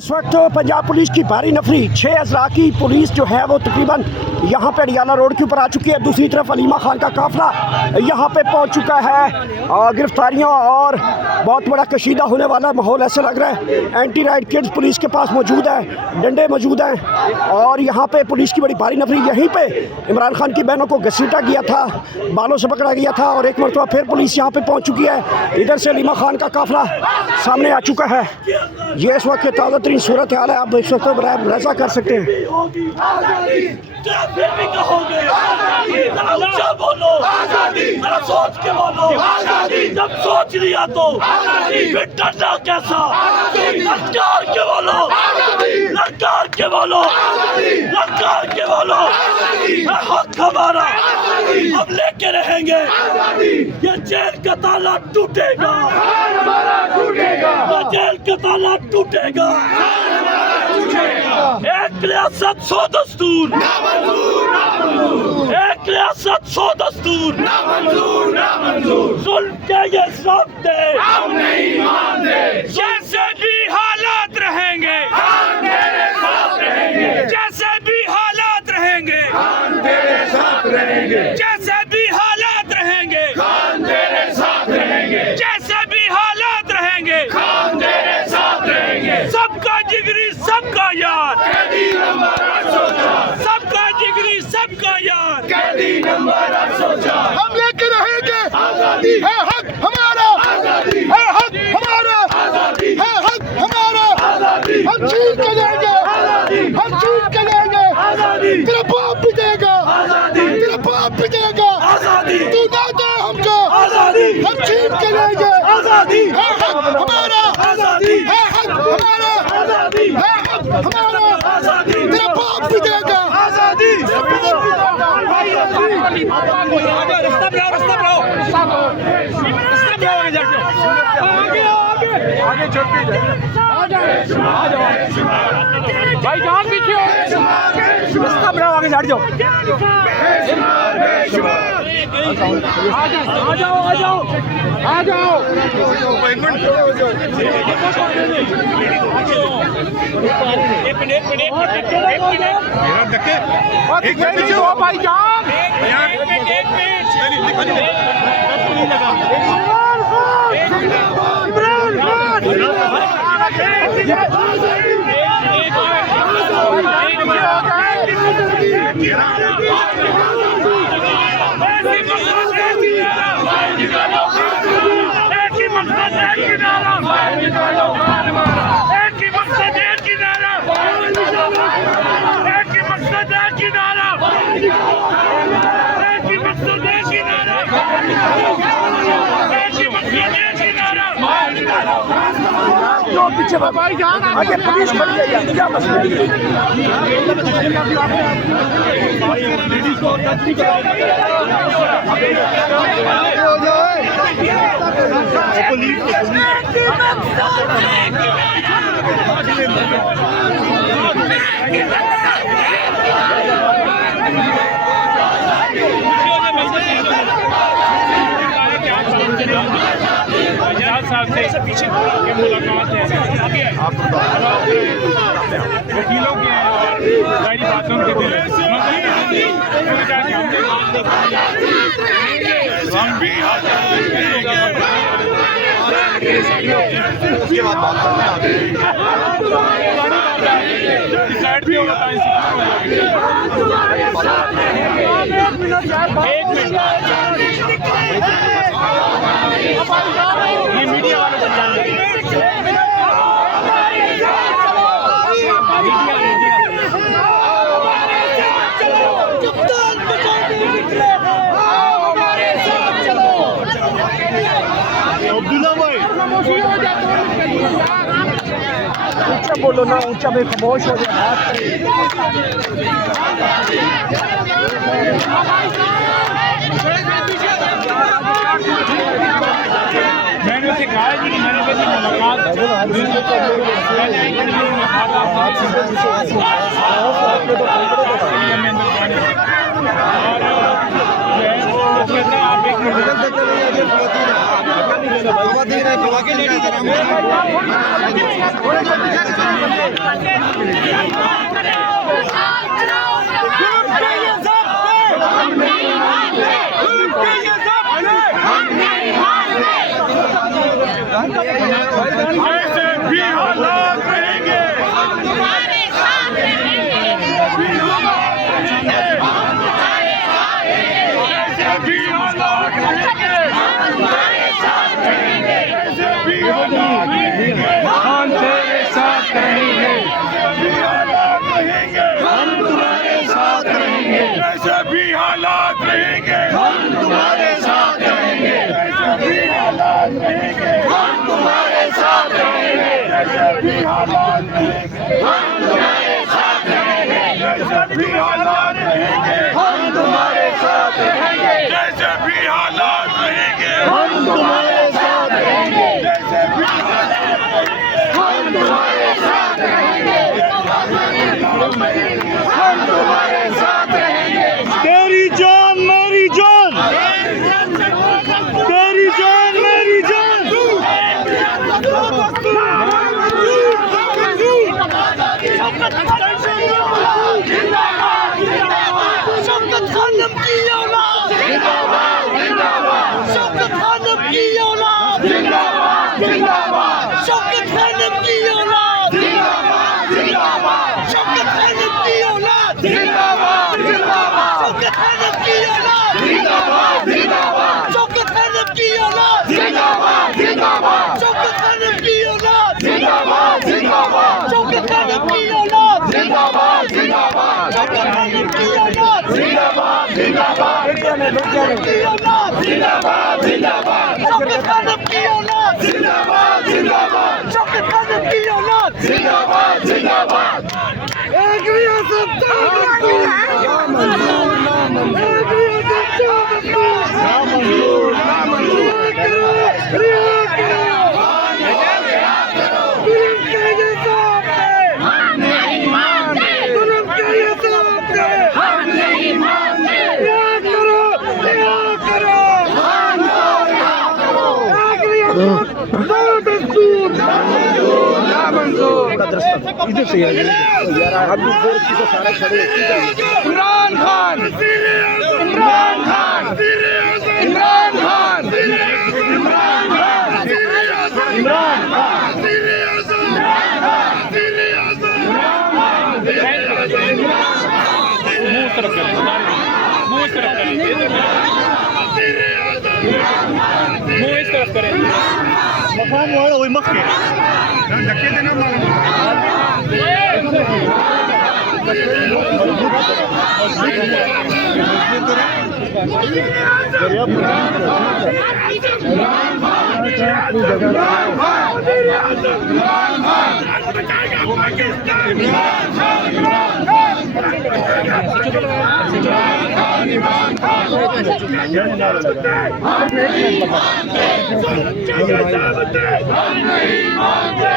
इस वक्त पंजाब पुलिस की भारी नफरी 6 अजला की पुलिस जो है वो तकरीबन यहाँ पे अडियाला रोड के ऊपर आ चुकी है। दूसरी तरफ अलीमा खान का काफिला यहाँ पे पहुँच चुका है। गिरफ्तारियों और बहुत बड़ा कशीदा होने वाला माहौल ऐसा लग रहा है। एंटी राइट किड्स पुलिस के पास मौजूद है, डंडे मौजूद हैं और यहाँ पे पुलिस की बड़ी भारी नफरी। यहीं पे इमरान खान की बहनों को घसीटा गया था, बालों से पकड़ा गया था और एक मरतबा फिर पुलिस यहाँ पे पहुँच चुकी है। इधर से अलीमा खान का काफिला सामने आ चुका है। ये इस वक्त ताज़ा तरीन सूरत हाल है, आप इस वक्त मुलाजा कर सकते हैं। सोच के बोलो, जब सोच लिया तो फिर डरना कैसा? ललकार के बोलो, ललकार के बोलो, ललकार के बोलो, हक हमारा, हम लेके रहेंगे। ये जेल का ताला टूटेगा, जेल का ताला टूटेगा। एक रियासत 100 दस्तूर, एक रियासत 100 दस्तूर, सुन के ये सबसे हम नहीं मानते। जैसे भी हालात रहेंगे, हम तेरे साथ रहेंगे। जैसे भी हालात रहेंगे, हम तेरे साथ रहेंगे। जैसे भी हालात रहेंगे, हम तेरे साथ रहेंगे। जैसे भी हालात रहेंगे, हम तेरे साथ रहेंगे। सबका जिगरी सबका यार, कैदी नंबर 804। सबका जिगरी सबका यार, कैदी नंबर 804। हम लेके रहेंगे, आजादी है हक हमारा, आजादी है हक हमारा, आजादी है हक हमारा, आजादी हम छीन के लेंगे, आजादी हम छीन के लेंगे, आजादी तेरा बाप भी देगा, आजादी तेरा बाप भी देगा, आजादी तू ना दे हमको, आजादी हम छीन के लेंगे, आजादी है हक हमारा, आजादी है हक हमारा, आजादी है हक हमारा, आजादी तेरा बाप भी देगा, आजादी तेरा बाप भी देगा। आगे चल के भाई जान पीछे रास्ता बनाओ, आगे हट जाओ। आ जाओ आ जाओ आ जाओ। भाई जान जो पीछे भाई जान आगे पुलिस खड़ी है, क्या मसला साहब से पीछे मुलाकात है, वकीलों के जारी बातों के दिल हम भी उसके बाद बात करते हैं। एक मिनट ये मीडिया वालों को जान अब्दुल्ला भाई ऊंचा बोलो ना, ऊंचा भाई खामोश हो जाए। मैंने उसे कहा कि मैंने कैसे मुलाकात आप एक जैसे भी हालात रहेंगे तुम्हारे साथ रहेंगे, जैसे भी हालात रहेंगे, तुम्हारे साथ रहेंगे, जैसे भी हालात रहेंगे, हम तेरे साथ रहेंगे, हम तुम्हारे साथ रहेंगे, जैसे भी हालात रहेंगे, हम तुम्हारे साथ रहेंगे, जैसे भी हालात रहेंगे, हम तुम्हारे साथ रहेंगे, जैसे भी हालात रहेंगे, हम तुम्हारे साथ रहेंगे, जैसे भी हालात रहेंगे, हम तुम्हारे साथ रहेंगे, जैसे भी हालात रहेंगे, हम तुम्हारे साथ रहेंगे, जैसे भी हालात रहेंगे, हम तुम्हारे साथ रहेंगे, हम तुम्हारे साथ रहेंगे। तेरी जान मेरी जान, तेरी जान मेरी जान, शौकत खानम की औलाद जिंदाबाद जिंदाबाद, शौकत खानम की औलाद जिंदाबाद जिंदाबाद, शौकत खानम की औलाद जिंदाबाद जिंदाबाद, शौकत खानम की औलाद जिंदाबाद जिंदाबाद, शौकत खानम की औलाद जिंदाबाद जिंदाबाद, शौकत खानम की औलाद जिंदाबाद जिंदाबाद, शौकत खानम की औलाद जिंदाबाद जिंदाबाद, शौकत खानम की औलाद जिंदाबाद जिंदाबाद, शौकत खानम की औलाद जिंदाबाद जिंदाबाद, की औलाद जिंदाबाद जिंदाबाद, शौकत खानम की औलाद जिंदाबाद जिंदाबाद, शौकत खानम की औलाद जिंदाबाद जिंदाबाद। एक रियासत दो मंजूर, ना मंजूर, ना मंजूर, एक रियासत दो मंजूर, ना मंजूर, ना मंजूर, करो रिया करो, जुल्म के ये सामने हम नहीं मानते, जुल्म के ये सामने हम नहीं मानते, रिया करो हम रिया करो, एक रियासत दो दस्तूर, ना मंजूर, ना मंजूर। इधर से यार आप लोग देर की तो सारा खड़े इमरान खान, इमरान खान, इमरान खान, इमरान खान, इमरान खान, मुंह इस तरफ करें, मुंह इस तरफ करें, मुंह इस तरफ करें। मकान वाला वही मत के धक्के देना हम नहीं मानते।